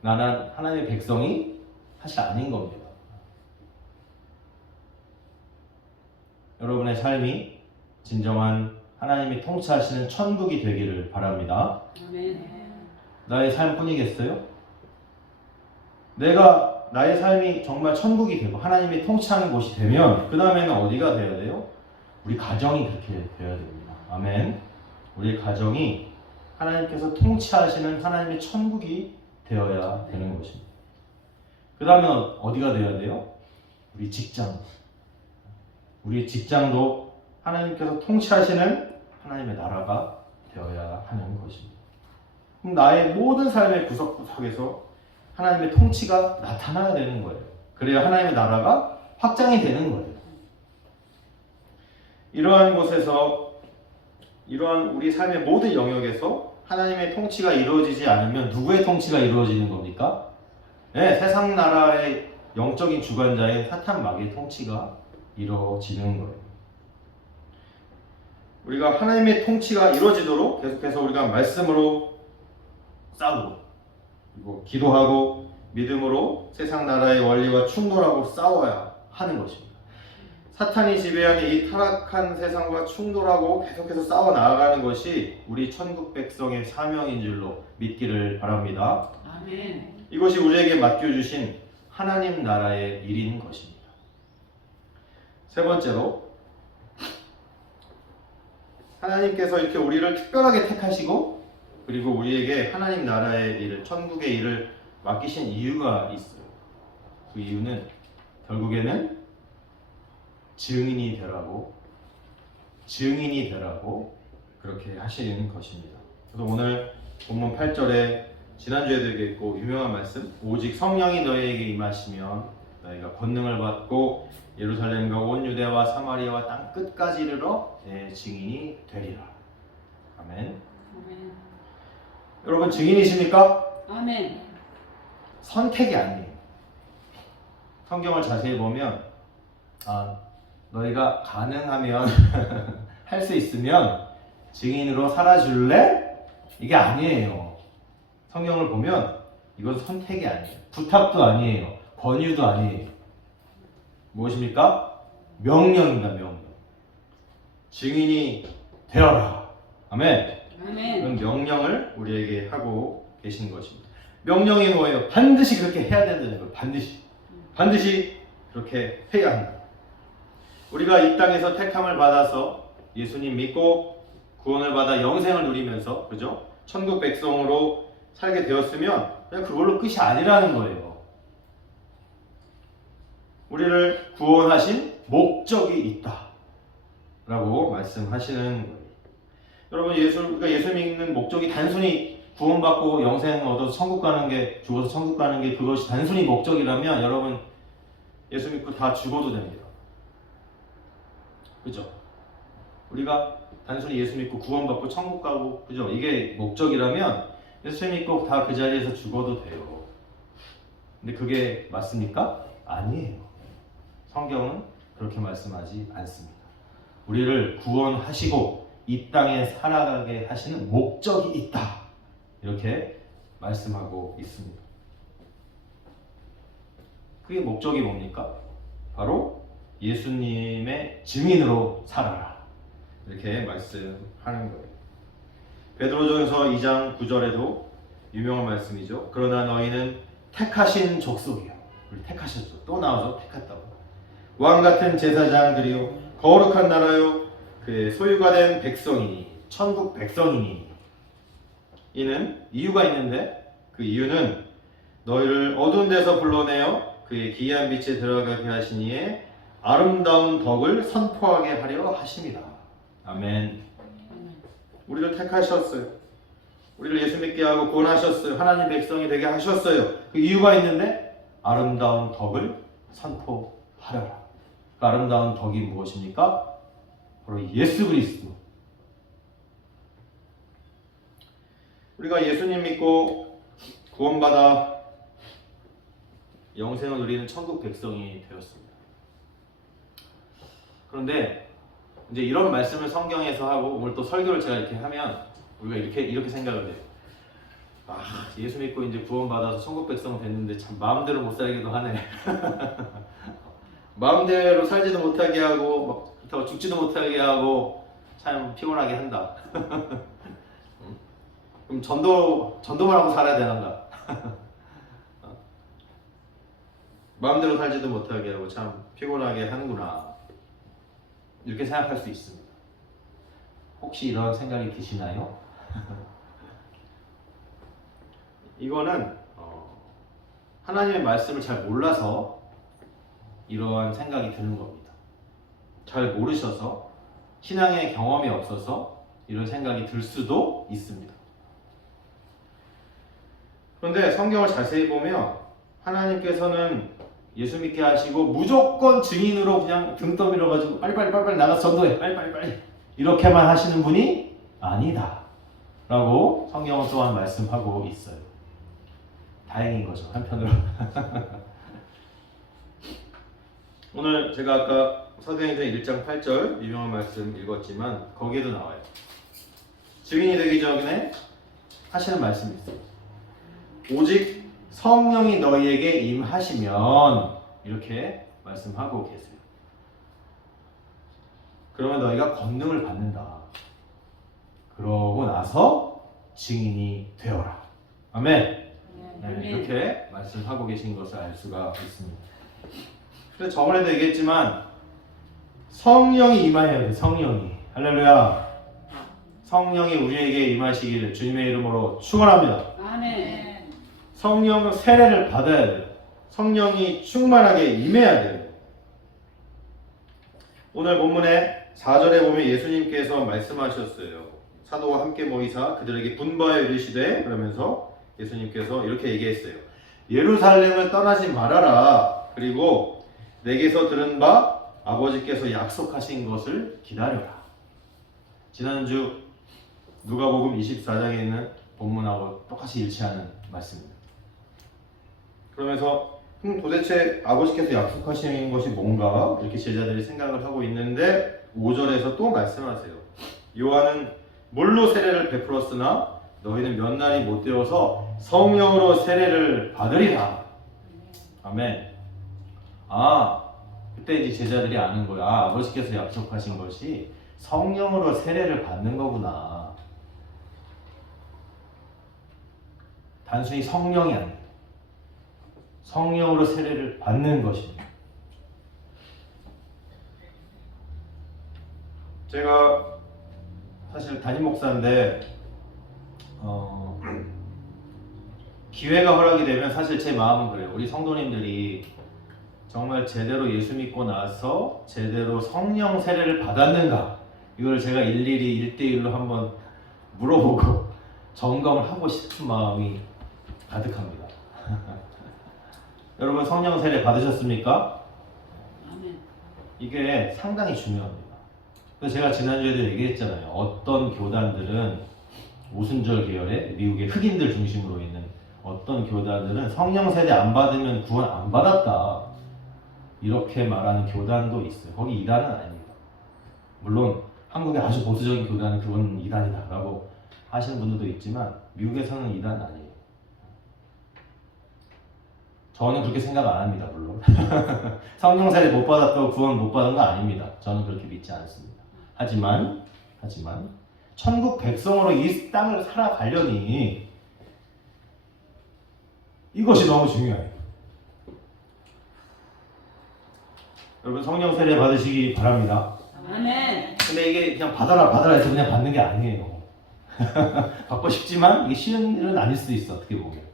나는 하나님의 백성이 사실 아닌 겁니다. 여러분의 삶이 진정한 하나님이 통치하시는 천국이 되기를 바랍니다. 아멘. 나의 삶뿐이겠어요? 내가 나의 삶이 정말 천국이 되고 하나님이 통치하는 곳이 되면 그 다음에는 어디가 되어야 돼요? 우리 가정이 그렇게 되어야 됩니다. 아멘. 우리 가정이 하나님께서 통치하시는 하나님의 천국이 되어야 되는 것입니다. 그 다음에 어디가 돼야 돼요? 우리 직장. 우리 직장도 하나님께서 통치하시는 하나님의 나라가 되어야 하는 것입니다. 그럼 나의 모든 삶의 구석구석에서 하나님의 통치가 나타나야 되는 거예요. 그래야 하나님의 나라가 확장이 되는 거예요. 이러한 곳에서, 이러한 우리 삶의 모든 영역에서 하나님의 통치가 이루어지지 않으면 누구의 통치가 이루어지는 겁니까? 네, 세상 나라의 영적인 주관자의 사탄 마귀의 통치가 이루어지는 거예요. 우리가 하나님의 통치가 이루어지도록 계속해서 우리가 말씀으로 싸우고, 그리고 기도하고 믿음으로 세상 나라의 원리와 충돌하고 싸워야 하는 것입니다. 사탄이 지배하는 이 타락한 세상과 충돌하고 계속해서 싸워 나아가는 것이 우리 천국 백성의 사명인 줄로 믿기를 바랍니다. 아멘. 이것이 우리에게 맡겨주신 하나님 나라의 일인 것입니다. 세 번째로, 하나님께서 이렇게 우리를 특별하게 택하시고 그리고 우리에게 하나님 나라의 일을, 천국의 일을 맡기신 이유가 있어요. 그 이유는 결국에는 증인이 되라고 그렇게 하시는 것입니다. 그래서 오늘 본문 8절에 지난주에도 얘기했고 유명한 말씀, 오직 성령이 너희에게 임하시면 너희가 권능을 받고 예루살렘과 온 유대와 사마리아와 땅 끝까지 이르러 내 증인이 되리라. 아멘. 아멘. 여러분 증인이십니까? 아멘. 선택이 아니에요. 성경을 자세히 보면 너희가 가능하면 할 수 있으면 증인으로 살아줄래? 이게 아니에요. 성경을 보면 이건 선택이 아니에요. 부탁도 아니에요. 권유도 아니에요. 무엇입니까? 명령입니다. 명령. 증인이 되어라. 아멘. 아멘. 그런 명령을 우리에게 하고 계시는 것입니다. 명령이 뭐예요? 반드시 그렇게 해야 된다는 거예요. 반드시 그렇게 해야 한다. 우리가 이 땅에서 택함을 받아서 예수님 믿고 구원을 받아 영생을 누리면서, 그죠? 천국 백성으로 살게 되었으면 그냥 그걸로 끝이 아니라는 거예요. 우리를 구원하신 목적이 있다라고 말씀하시는 거예요. 여러분, 우리가 예수 믿는 목적이 단순히 구원받고 영생 얻어서 천국 가는 게, 죽어서 천국 가는 게 그것이 단순히 목적이라면 여러분 예수 믿고 다 죽어도 됩니다. 그죠? 우리가 단순히 예수 믿고 구원받고 천국 가고, 그죠? 이게 목적이라면 예수 믿고 다 그 자리에서 죽어도 돼요. 근데 그게 맞습니까? 아니에요. 성경은 그렇게 말씀하지 않습니다. 우리를 구원하시고 이 땅에 살아가게 하시는 목적이 있다. 이렇게 말씀하고 있습니다. 그게 목적이 뭡니까? 바로 예수님의 증인으로 살아라. 이렇게 말씀하는 거예요. 베드로전서 2장 9절에도 유명한 말씀이죠. 그러나 너희는 택하신 족속이요. 우리 택하셨죠. 또 나와서 택했다고. 왕같은 제사장들이요, 거룩한 나라요, 그의 소유가 된 백성이니, 천국 백성이니. 이는 이유가 있는데, 그 이유는 너희를 어두운 데서 불러내어 그의 기이한 빛에 들어가게 하시니에 아름다운 덕을 선포하게 하려 하십니다. 아멘. 우리를 택하셨어요. 우리를 예수 믿게 하고 구원하셨어요. 하나님 백성이 되게 하셨어요. 그 이유가 있는데 아름다운 덕을 선포하려라. 그 아름다운 덕이 무엇입니까? 바로 예수 그리스도. 우리가 예수님 믿고 구원받아 영생을 누리는 천국 백성이 되었습니다. 그런데 이제 이런 말씀을 성경에서 하고 오늘 또 설교를 제가 이렇게 하면 우리가 이렇게 생각을 해요. 예수 믿고 이제 구원받아서 천국 백성 됐는데 참 마음대로 못 살기도 하네. 마음대로 살지도 못하게 하고 그렇다고 죽지도 못하게 하고 참 피곤하게 한다. 그럼 전도만 하고 살아야 되는가? 마음대로 살지도 못하게 하고 참 피곤하게 하는구나. 이렇게 생각할 수 있습니다. 혹시 이런 생각이 드시나요? 이거는 하나님의 말씀을 잘 몰라서 이러한 생각이 드는 겁니다. 잘 모르셔서 신앙의 경험이 없어서 이런 생각이 들 수도 있습니다. 그런데 성경을 자세히 보면 하나님께서는 예수 믿게 하시고 무조건 증인으로 그냥 등 떠밀어가지고 빨리빨리 나가서 전도해 빨리 이렇게만 하시는 분이 아니다 라고 성경은 또한 말씀하고 있어요. 다행인 거죠, 한편으로. 오늘 제가 아까 사도행전 1장 8절 유명한 말씀 읽었지만 거기에도 나와요. 증인이 되기 전에 하시는 말씀이 있어요. 오직 성령이 너희에게 임하시면 이렇게 말씀하고 계세요. 그러면 너희가 권능을 받는다. 그러고 나서 증인이 되어라. 아멘. 네, 이렇게 말씀하고 계신 것을 알 수가 있습니다. 그래서 저번에도 얘기했지만 성령이 임하여야 돼. 성령이. 할렐루야. 성령이 우리에게 임하시기를 주님의 이름으로 축원합니다. 아멘. 성령 세례를 받아야 돼요. 성령이 충만하게 임해야 돼요. 오늘 본문의 4절에 보면 예수님께서 말씀하셨어요. 사도와 함께 모이사 그들에게 분부하여 이르시되, 그러면서 예수님께서 이렇게 얘기했어요. 예루살렘을 떠나지 말아라. 그리고 내게서 들은 바 아버지께서 약속하신 것을 기다려라. 지난주 누가복음 24장에 있는 본문하고 똑같이 일치하는 말씀입니다. 그러면서 도대체 아버지께서 약속하신 것이 뭔가 이렇게 제자들이 생각을 하고 있는데 5절에서 또 말씀하세요. 요한은 물로 세례를 베풀었으나 너희는 몇 날이 못 되어서 성령으로 세례를 받으리라. 아멘. 그때 이제 제자들이 아는 거야. 아버지께서 약속하신 것이 성령으로 세례를 받는 거구나. 단순히 성령이 아니에요. 성령으로 세례를 받는 것입니다. 제가 사실 담임 목사인데 기회가 허락이 되면 사실 제 마음은 그래요. 우리 성도님들이 정말 제대로 예수 믿고 나서 제대로 성령 세례를 받았는가, 이걸 제가 일일이 1대1로 한번 물어보고 점검을 하고 싶은 마음이 가득합니다. 여러분 성령 세례 받으셨습니까? 아멘. 이게 상당히 중요합니다. 그래서 제가 지난주에도 얘기했잖아요. 어떤 교단들은 오순절 계열의 미국의 흑인들 중심으로 있는 어떤 교단들은 성령 세례 안 받으면 구원 안 받았다, 이렇게 말하는 교단도 있어요. 거기 이단은 아닙니다. 물론 한국의 아주 보수적인 교단은 그건 이단이다 라고 하시는 분들도 있지만 미국에서는 이단은 아니에요. 저는 그렇게 생각 안 합니다. 물론 성령 세례 못 받았다고 구원 못 받은 거 아닙니다. 저는 그렇게 믿지 않습니다. 하지만 천국 백성으로 이 땅을 살아가려니 이것이 너무 중요해요. 여러분 성령 세례 받으시기 바랍니다. 아멘. 근데 이게 그냥 받아라 해서 그냥 받는 게 아니에요. 받고 싶지만 이게 쉬운 일은 아닐 수도 있어. 어떻게 보면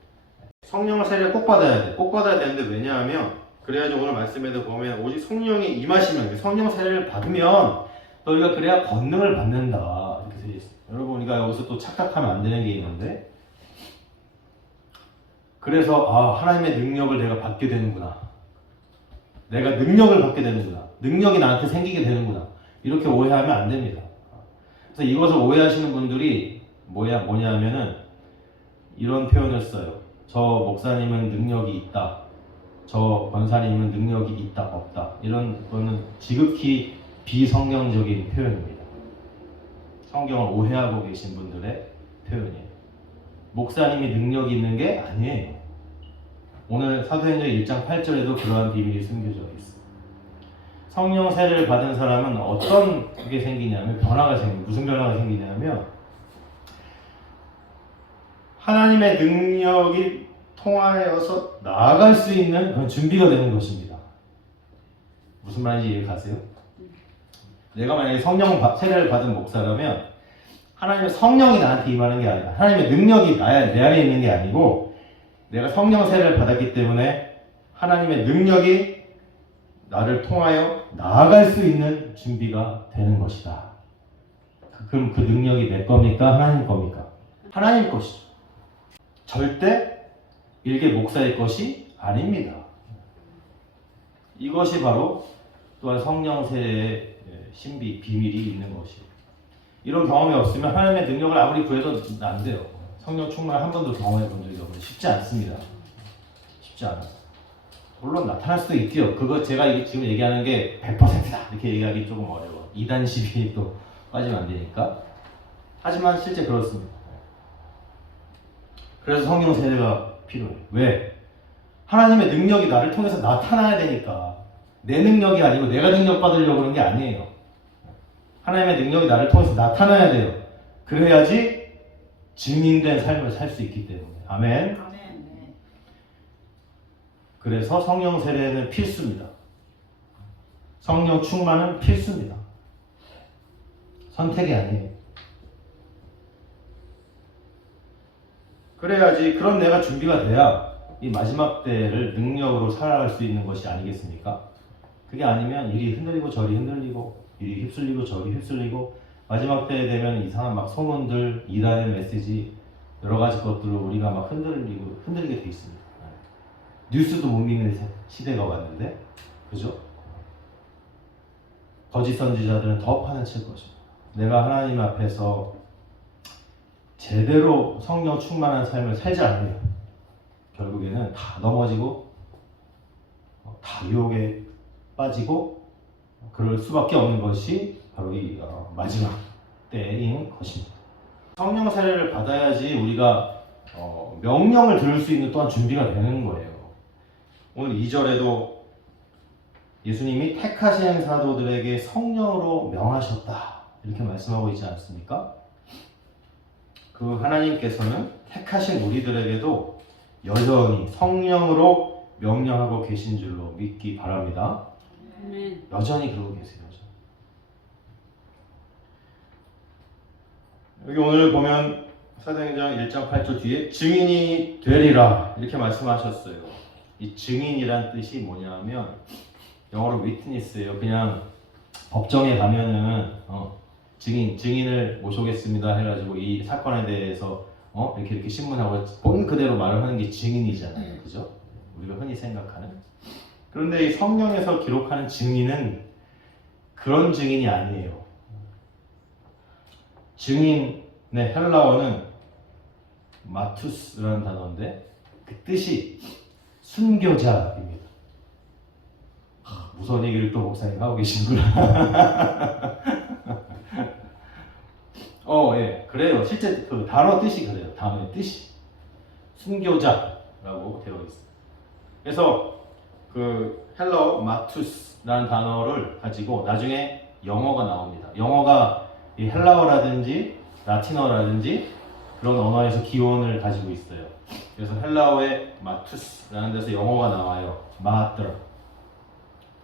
성령을 세례를 꼭 받아야 돼. 꼭 받아야 되는데 왜냐하면 그래야지 오늘 말씀에도 보면 오직 성령이 임하시면, 성령 세례를 받으면 너희가 그래야 권능을 받는다 이렇게 되어 있어요. 여러분 우리가 여기서 또 착각하면 안 되는 게 있는데, 그래서 하나님의 능력을 내가 받게 되는구나, 내가 능력을 받게 되는구나, 능력이 나한테 생기게 되는구나, 이렇게 오해하면 안 됩니다. 그래서 이것을 오해하시는 분들이 뭐냐면은 이런 표현을 써요. 저 목사님은 능력이 있다, 저 권사님은 능력이 있다 없다, 이런 거는 지극히 비성경적인 표현입니다. 성경을 오해하고 계신 분들의 표현이에요. 목사님이 능력이 있는 게 아니에요. 오늘 사도행전 1장 8절에도 그러한 비밀이 숨겨져 있어요. 성령 세례를 받은 사람은 어떤 그게 생기냐면 무슨 변화가 생기냐면 하나님의 능력이 통하여서 나아갈 수 있는 그런 준비가 되는 것입니다. 무슨 말인지 이해가세요? 내가 만약에 성령 세례를 받은 목사라면 하나님의 성령이 나한테 임하는 게 아니라 하나님의 능력이 내 안에 있는 게 아니고 내가 성령 세례를 받았기 때문에 하나님의 능력이 나를 통하여 나아갈 수 있는 준비가 되는 것이다. 그럼 그 능력이 내 겁니까? 하나님 겁니까? 하나님 것이죠. 절대 일개 목사의 것이 아닙니다. 이것이 바로 또한 성령 세례의 신비, 비밀이 있는 것이에요. 이런 경험이 없으면 하나님의 능력을 아무리 구해도 안 돼요. 성령 충만을 한 번도 경험해 본 적이 없는데 쉽지 않습니다. 쉽지 않아요. 물론 나타날 수도 있고요. 그거 제가 지금 얘기하는 게 100%다 이렇게 얘기하기 조금 어려워. 2단 시비 또 빠지면 안 되니까. 하지만 실제 그렇습니다. 그래서 성령 세례가 필요해요. 왜? 하나님의 능력이 나를 통해서 나타나야 되니까. 내 능력이 아니고 내가 능력 받으려고 그런 게 아니에요. 하나님의 능력이 나를 통해서 나타나야 돼요. 그래야지 증인된 삶을 살 수 있기 때문에. 아멘. 아멘. 그래서 성령 세례는 필수입니다. 성령 충만은 필수입니다. 선택이 아니에요. 그래야지, 그런 내가 준비가 돼야 이 마지막 때를 능력으로 살아갈 수 있는 것이 아니겠습니까? 그게 아니면 이리 흔들리고 저리 흔들리고 이리 휩쓸리고 저리 휩쓸리고 마지막 때 되면 이상한 막 소문들, 이단의 메시지 여러 가지 것들을 우리가 막 흔들리게 돼 있습니다. 뉴스도 못 믿는 시대가 왔는데, 그죠? 거짓 선지자들은 더 파헤칠 것입니다. 내가 하나님 앞에서 제대로 성령 충만한 삶을 살지 않으면 결국에는 다 넘어지고 다 유혹에 빠지고 그럴 수밖에 없는 것이 바로 이 마지막 때인 것입니다. 성령 세례를 받아야지 우리가 명령을 들을 수 있는 또한 준비가 되는 거예요. 오늘 2절에도 예수님이 택하신 사도들에게 성령으로 명하셨다 이렇게 말씀하고 있지 않습니까? 그 하나님께서는 택하신 우리들에게도 여전히 성령으로 명령하고 계신 줄로 믿기 바랍니다. 아멘. 여전히 그러고 계세요. 여기 오늘 보면 사도행전 1장 8절 뒤에 증인이 되리라 이렇게 말씀하셨어요. 이 증인이란 뜻이 뭐냐면 영어로 witness예요. 그냥 법정에 가면은 증인을 모셔오겠습니다 해가지고 이 사건에 대해서 이렇게 신문하고 본 그대로 말을 하는 게 증인이잖아요. 그죠? 우리가 흔히 생각하는. 그런데 이 성경에서 기록하는 증인은 그런 증인이 아니에요. 증인의 헬라어는 마투스라는 단어인데 그 뜻이 순교자입니다. 무서운 얘기를 또 목사님 하고 계시는구나. 예, 그래요. 실제 그 단어 뜻이 그래요. 단어의 뜻이 순교자라고 되어 있어요. 그래서 그 헬라어 마투스라는 단어를 가지고 나중에 영어가 나옵니다. 영어가 이 헬라어라든지 라틴어라든지 그런 언어에서 기원을 가지고 있어요. 그래서 헬라어의 마투스라는 데서 영어가 나와요. 마터.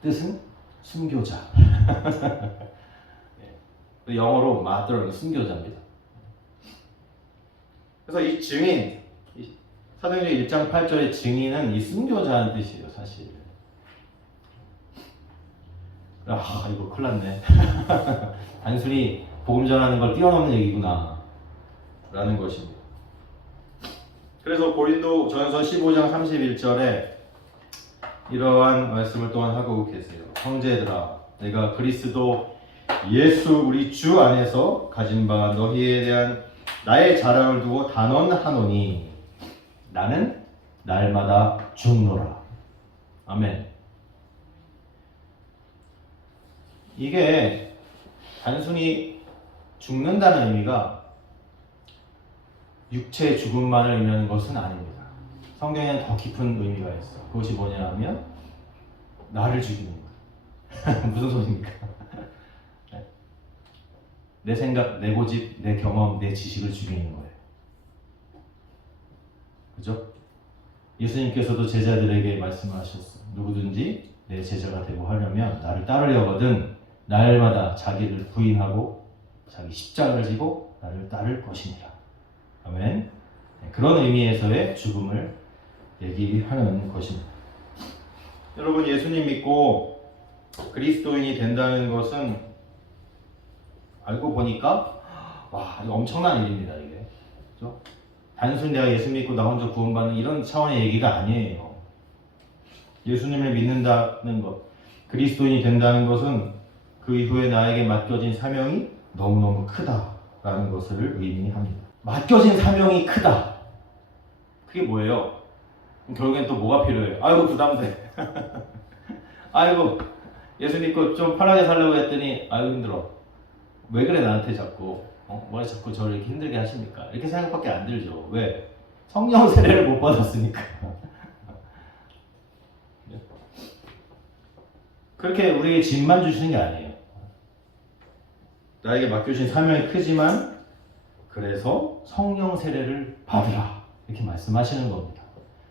뜻은 순교자. 영어로 마더는 순교자입니다. 그래서 이 증인, 사도행전 1장 8절의 증인은 이 순교자라는 뜻이에요, 사실. 이거 큰일 났네. 단순히 복음 전하는 걸 뛰어넘는 얘기구나 라는 것입니다. 그래서 고린도 전서 15장 31절에 이러한 말씀을 또한 하고 계세요. 형제들아, 내가 그리스도 예수 우리 주 안에서 가진 바 너희에 대한 나의 자랑을 두고 단언하노니 나는 날마다 죽노라. 아멘. 이게 단순히 죽는다는 의미가 육체의 죽음만을 의미하는 것은 아닙니다. 성경에는 더 깊은 의미가 있어요. 그것이 뭐냐 하면 나를 죽이는 거예요. 무슨 소리입니까? 내 생각, 내 고집, 내 경험, 내 지식을 죽이는 거예요. 그죠? 예수님께서도 제자들에게 말씀하셨어요. 누구든지 내 제자가 되고 하려면 나를 따르려거든 날마다 자기를 부인하고 자기 십자가를 지고 나를 따를 것이니라. 아멘. 그런 의미에서의 죽음을 얘기하는 것입니다. 여러분, 예수님 믿고 그리스도인이 된다는 것은 알고 보니까 와, 이거 엄청난 일입니다. 이게 그렇죠? 단순히 내가 예수 믿고 나 혼자 구원받는 이런 차원의 얘기가 아니에요. 예수님을 믿는다는 것, 그리스도인이 된다는 것은 그 이후에 나에게 맡겨진 사명이 너무너무 크다라는 것을 의미합니다. 맡겨진 사명이 크다. 그게 뭐예요? 결국엔 또 뭐가 필요해요? 아이고 부담돼. 아이고 예수 믿고 좀 편하게 살려고 했더니 아이고 힘들어. 왜 그래 나한테 자꾸 왜 자꾸 저를 이렇게 힘들게 하십니까? 이렇게 생각밖에 안 들죠. 왜? 성령 세례를 못 받았으니까. 그렇게 우리에게 짐만 주시는 게 아니에요. 나에게 맡겨주신 사명이 크지만 그래서 성령 세례를 받으라 이렇게 말씀하시는 겁니다.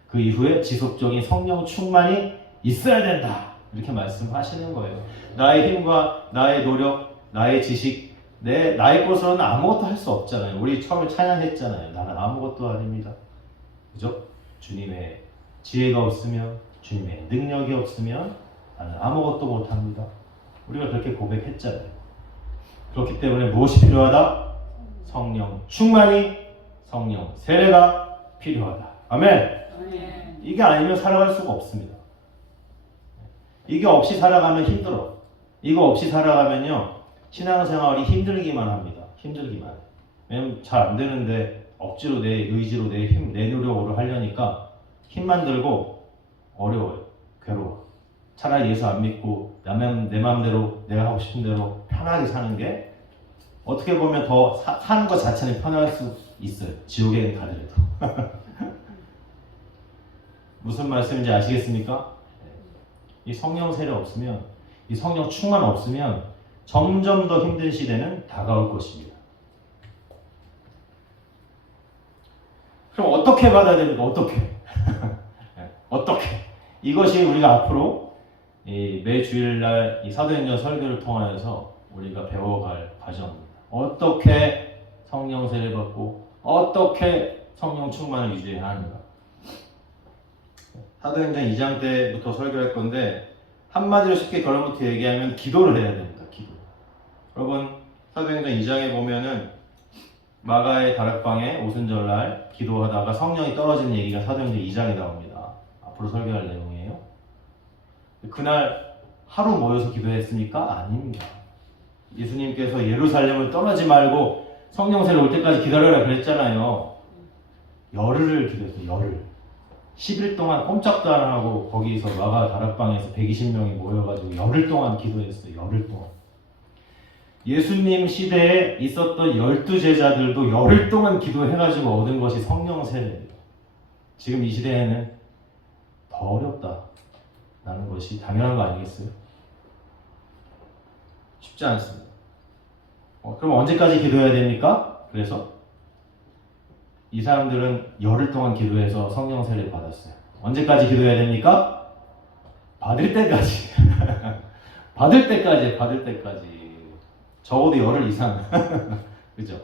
그 이후에 지속적인 성령 충만이 있어야 된다 이렇게 말씀하시는 거예요. 나의 힘과 나의 노력, 나의 지식, 나의 것으로는 아무것도 할 수 없잖아요. 우리 처음에 찬양했잖아요. 나는 아무것도 아닙니다. 그죠? 주님의 지혜가 없으면, 주님의 능력이 없으면 나는 아무것도 못합니다. 우리가 그렇게 고백했잖아요. 그렇기 때문에 무엇이 필요하다? 성령 충만이, 성령 세례가 필요하다. 아멘. 아멘. 이게 아니면 살아갈 수가 없습니다. 이게 없이 살아가면 힘들어. 이거 없이 살아가면요 신앙생활이 힘들기만 합니다. 힘들기만. 왜냐면 잘 안 되는데 억지로 내 의지로 내 힘, 내 노력으로 하려니까 힘만 들고 어려워요. 괴로워. 차라리 예수 안 믿고 내 마음대로 내가 하고 싶은 대로 편하게 사는 게 어떻게 보면 더 사는 것 자체는 편할 수 있어요. 지옥에 가더라도. 무슨 말씀인지 아시겠습니까? 이 성령 세례 없으면, 이 성령 충만 없으면 점점 더 힘든 시대는 다가올 것입니다. 그럼 어떻게 받아야 됩니까? 어떻게? 어떻게? 이것이 우리가 앞으로 매 주일날 이 사도행전 설교를 통하여서 우리가 배워갈 과정입니다. 어떻게 성령 세례 받고 어떻게 성령 충만을 유지해야 하는가? 사도행전 2장 때부터 설교할 건데 한마디로 쉽게 결론부터 얘기하면 기도를 해야 됩니다. 기도. 여러분 사도행전 2장에 보면은 마가의 다락방에 오순절날 기도하다가 성령이 떨어지는 얘기가 사도행전 2장에 나옵니다. 앞으로 설교할 내용이에요. 그날 하루 모여서 기도했습니까? 아닙니다. 예수님께서 예루살렘을 떠나지 말고 성령 세례 올 때까지 기다려라 그랬잖아요. 열흘을 기도했어요. 열흘. 10일 동안 꼼짝도 안 하고 거기서 마가 다락방에서 120명이 모여가지고 열흘 동안 기도했어요. 열흘 동안. 예수님 시대에 있었던 12제자들도 열흘 동안 기도해가지고 얻은 것이 성령 세례예요. 지금 이 시대에는 더 어렵다라는 것이 당연한 거 아니겠어요? 쉽지 않습니다. 그럼 언제까지 기도해야 됩니까? 그래서 이 사람들은 열흘 동안 기도해서 성령 세례를 받았어요. 언제까지 기도해야 됩니까? 받을 때까지. 받을 때까지. 적어도 열흘 이상. 그죠?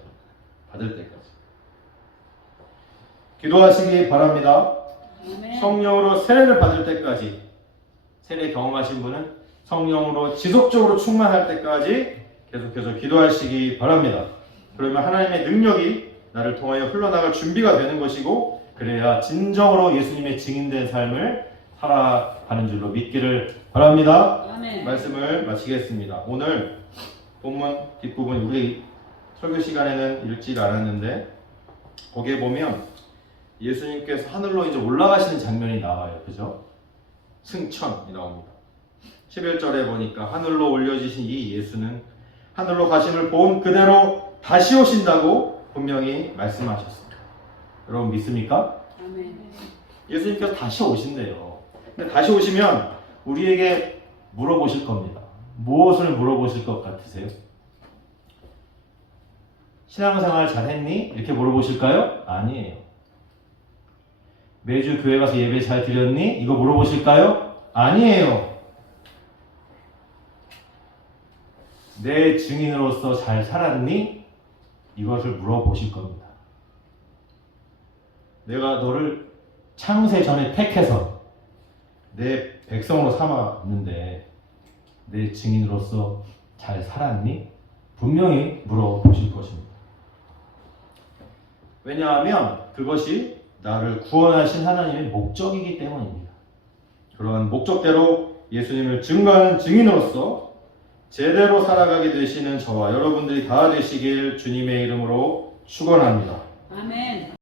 받을 때까지. 기도하시기 바랍니다. 아멘. 성령으로 세례를 받을 때까지. 세례 경험하신 분은 성령으로 지속적으로 충만할 때까지 계속해서 기도하시기 바랍니다. 그러면 하나님의 능력이 나를 통하여 흘러나갈 준비가 되는 것이고 그래야 진정으로 예수님의 증인된 삶을 살아가는 줄로 믿기를 바랍니다. 아멘. 말씀을 마치겠습니다. 오늘 본문 뒷부분 우리 설교 시간에는 읽지 않았는데 거기에 보면 예수님께서 하늘로 이제 올라가시는 장면이 나와요. 그죠? 승천이 나옵니다. 11절에 보니까 하늘로 올려지신 이 예수는 하늘로 가심을 본 그대로 다시 오신다고 분명히 말씀하셨습니다. 여러분 믿습니까? 아멘. 예수님께서 다시 오신대요. 근데 다시 오시면 우리에게 물어보실 겁니다. 무엇을 물어보실 것 같으세요? 신앙생활 잘했니? 이렇게 물어보실까요? 아니에요. 매주 교회 가서 예배 잘 드렸니? 이거 물어보실까요? 아니에요. 내 증인으로서 잘 살았니? 이것을 물어보실 겁니다. 내가 너를 창세 전에 택해서 내 백성으로 삼았는데 내 증인으로서 잘 살았니? 분명히 물어보실 것입니다. 왜냐하면 그것이 나를 구원하신 하나님의 목적이기 때문입니다. 그러한 목적대로 예수님을 증거하는 증인으로서 제대로 살아가게 되시는 저와 여러분들이 다 되시길 주님의 이름으로 축원합니다. 아멘.